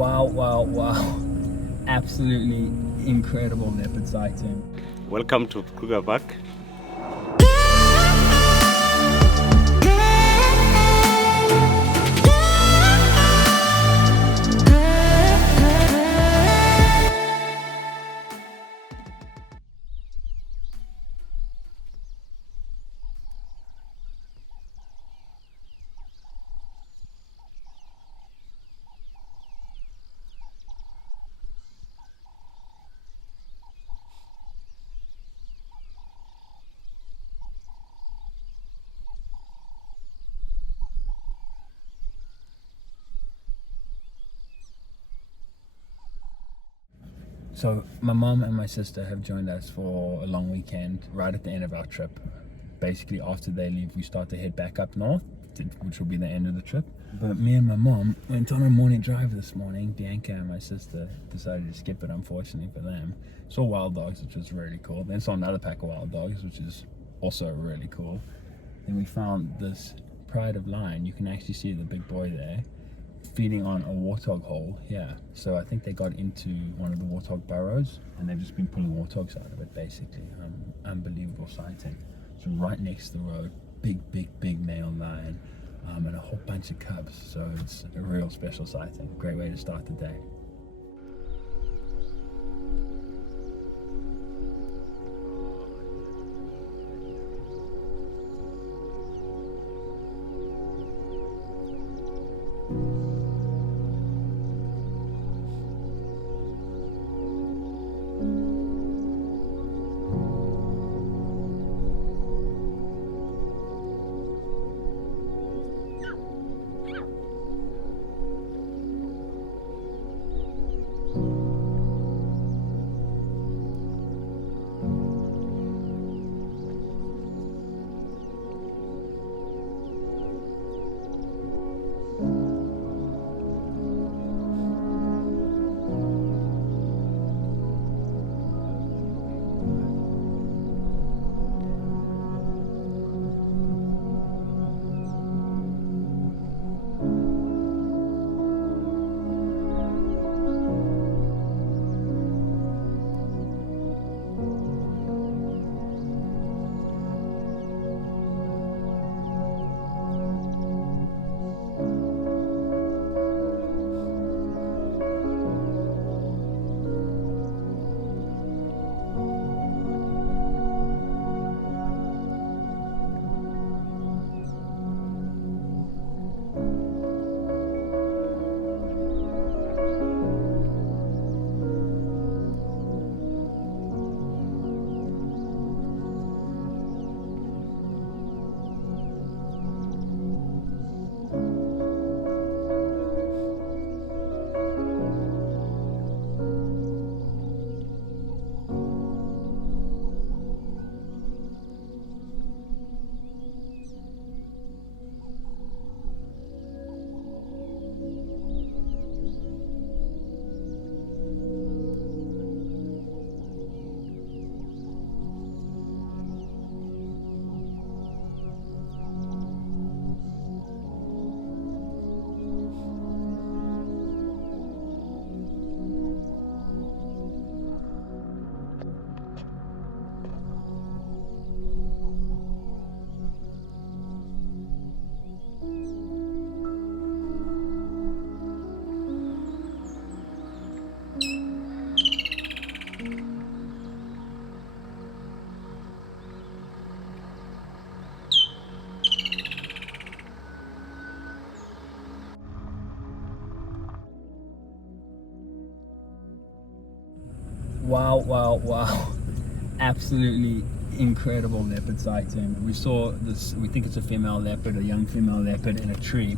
Wow. Absolutely incredible leopard sighting. Welcome to Kruger Park. So my mom and my sister have joined us for a long weekend right at the end of our trip. Basically after they leave we start to head back up north, which will be the end of the trip. But me and my mom went on a morning drive this morning. Bianca and my sister decided to skip it, unfortunately for them. Saw wild dogs, which was really cool. Then saw another pack of wild dogs, which is also really cool. Then we found this pride of lion. You can actually see the big boy there feeding on a warthog hole here. So I think they got into one of the warthog burrows and they've just been pulling warthogs out of it basically. Unbelievable sighting. So right next to the road, big male lion, and a whole bunch of cubs. So it's a real special sighting. Great way to start the day. Wow. Absolutely incredible leopard sighting. We saw this, we think it's a female leopard, a young female leopard in a tree.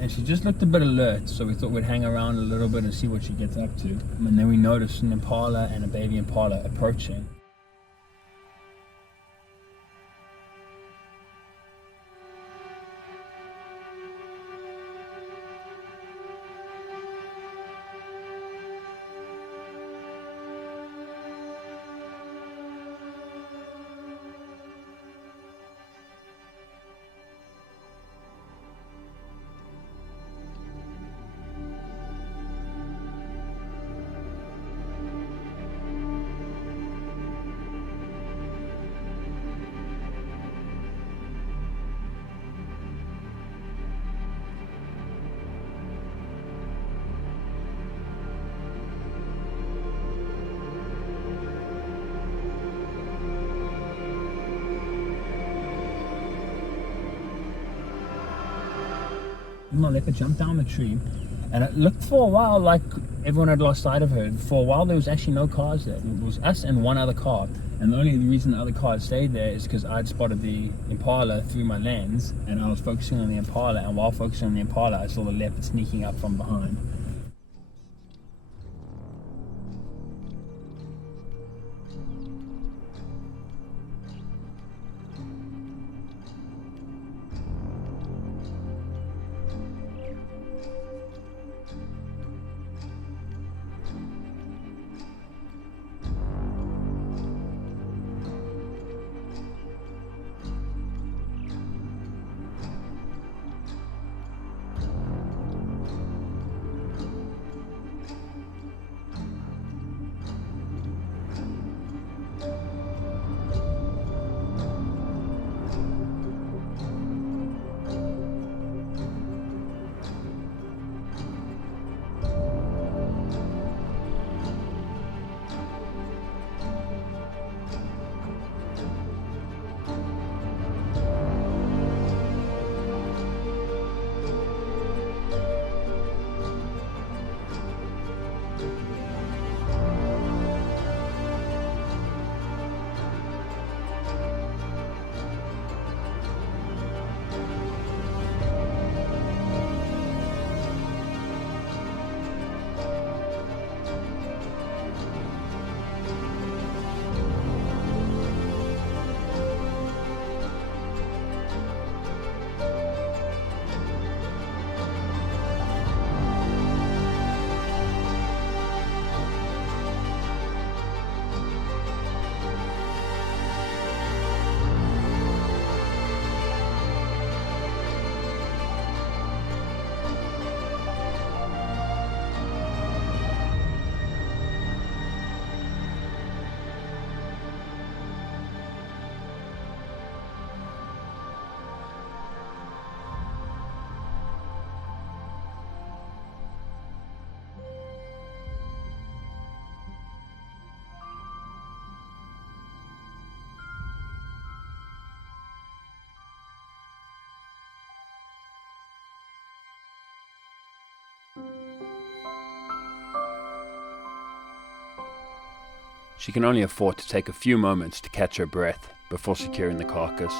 And she just looked a bit alert, so we thought we'd hang around a little bit and see what she gets up to. And then we noticed an impala and a baby impala approaching. My leopard jumped down the tree, and it looked for a while like everyone had lost sight of her. For a while there was actually no cars there. It was us and one other car, and the only reason the other car had stayed there is because I'd spotted the Impala through my lens, and I was focusing on the Impala, and while focusing on the Impala I saw the leopard sneaking up from behind. She can only afford to take a few moments to catch her breath before securing the carcass.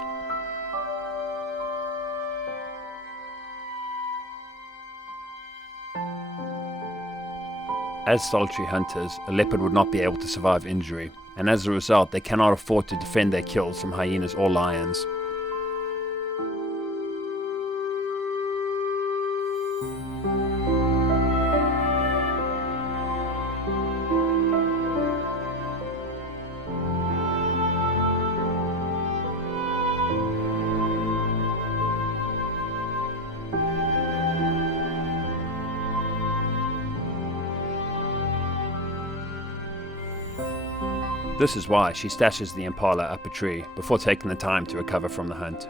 As solitary hunters, a leopard would not be able to survive injury, and as a result they cannot afford to defend their kills from hyenas or lions. This is why she stashes the Impala up a tree before taking the time to recover from the hunt.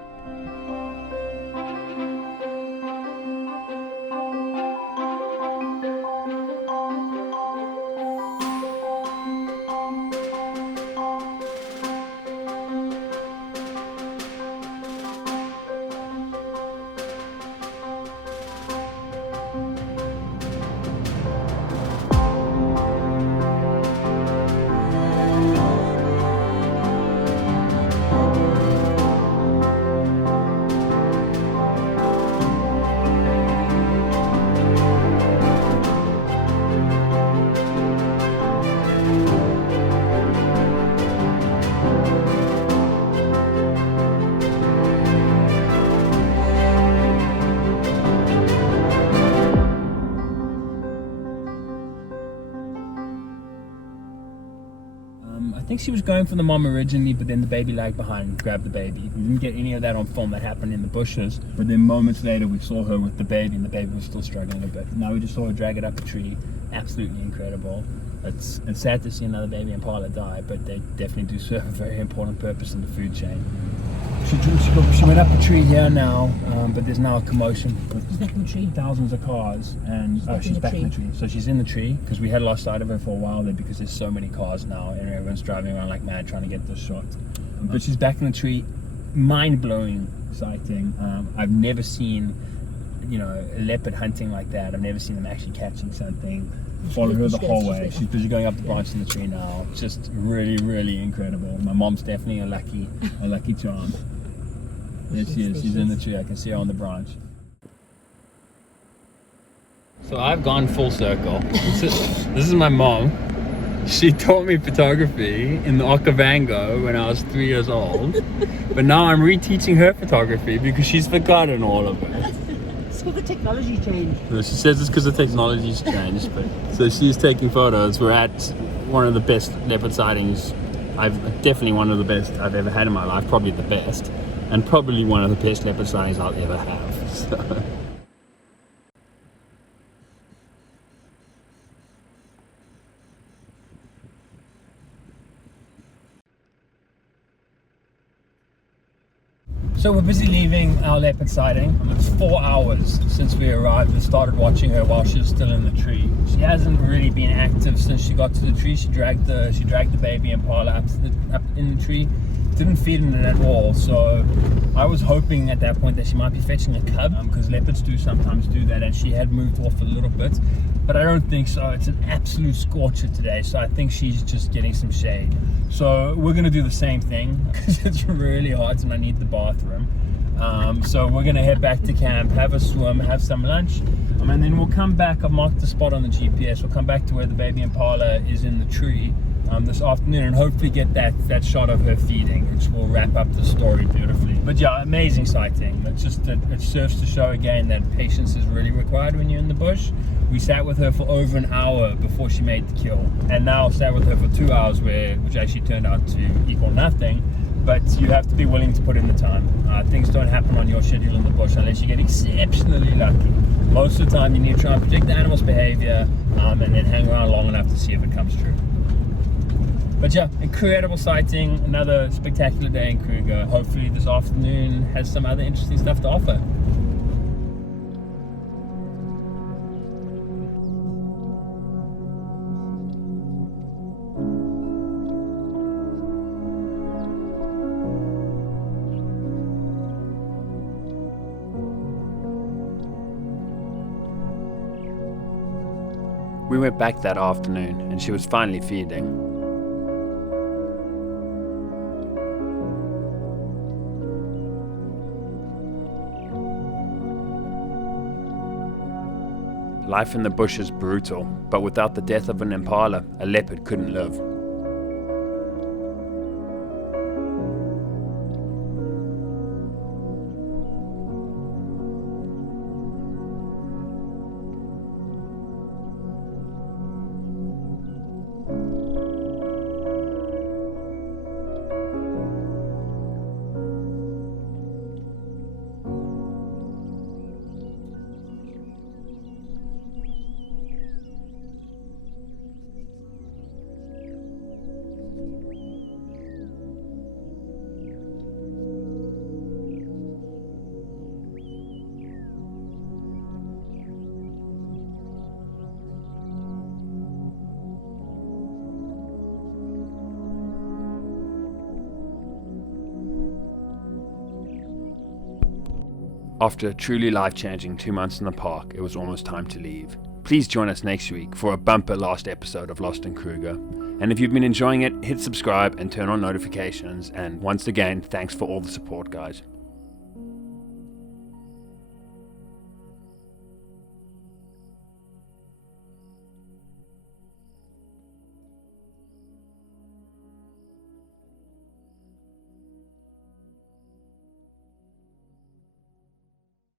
I think she was going for the mom originally, but then the baby lagged behind and grabbed the baby. We didn't get any of that on film. That happened in the bushes, but then moments later we saw her with the baby, and the baby was still struggling a bit. Now we just saw her drag it up a tree. Absolutely incredible. It's sad to see another baby Impala die, but they definitely do serve a very important purpose in the food chain. She went up a tree here now, but there's now a commotion. She's back in the tree. Thousands of cars, and she's back in the tree. So she's in the tree because we had lost sight of her for a while there because there's so many cars now, and everyone's driving around like mad trying to get this shot. But she's back in the tree. Mind-blowing sighting. I've never seen a leopard hunting like that. I've never seen them actually catching something. Follow her the whole way. She's busy going up the branch in the tree now. Just really, really incredible. My mom's definitely a lucky charm. There she is. She's in the tree. I can see her on the branch. So I've gone full circle. This is my mom. She taught me photography in the Okavango when I was 3 years old. But now I'm reteaching her photography because she's forgotten all of it. It's because the technology changed. So she says it's because the technology's changed. But so she's taking photos. We're at one of the best leopard sightings. Definitely one of the best I've ever had in my life. Probably the best. And probably one of the best leopard sightings I'll ever have. So. So we're busy leaving our leopard sighting. It's 4 hours since we arrived and started watching her while she was still in the tree. She hasn't really been active since she got to the tree. She dragged the baby Impala up in the tree. Didn't feed in it at all. So I was hoping at that point that she might be fetching a cub, because leopards do sometimes do that, and she had moved off a little bit. But I don't think so. It's an absolute scorcher today, so I think she's just getting some shade. So we're going to do the same thing because it's really hot and I need the bathroom. So we're going to head back to camp, have a swim, have some lunch, and then we'll come back. I've marked the spot on the GPS. We'll come back to where the baby Impala is in the tree this afternoon and hopefully get that shot of her feeding, which will wrap up the story beautifully. But yeah, amazing sighting. It serves to show again that patience is really required when you're in the bush. We sat with her for over an hour before she made the kill, and now sat with her for 2 hours, which actually turned out to equal nothing. But you have to be willing to put in the time. Things don't happen on your schedule in the bush unless you get exceptionally lucky. Most of the time you need to try and predict the animal's behavior and then hang around long enough to see if it comes true. But yeah, incredible sighting, another spectacular day in Kruger. Hopefully this afternoon has some other interesting stuff to offer. We went back that afternoon and she was finally feeding. Life in the bush is brutal, but without the death of an impala, a leopard couldn't live. After a truly life-changing 2 months in the park, it was almost time to leave. Please join us next week for a bumper last episode of Lost in Kruger. And if you've been enjoying it, hit subscribe and turn on notifications. And once again, thanks for all the support, guys.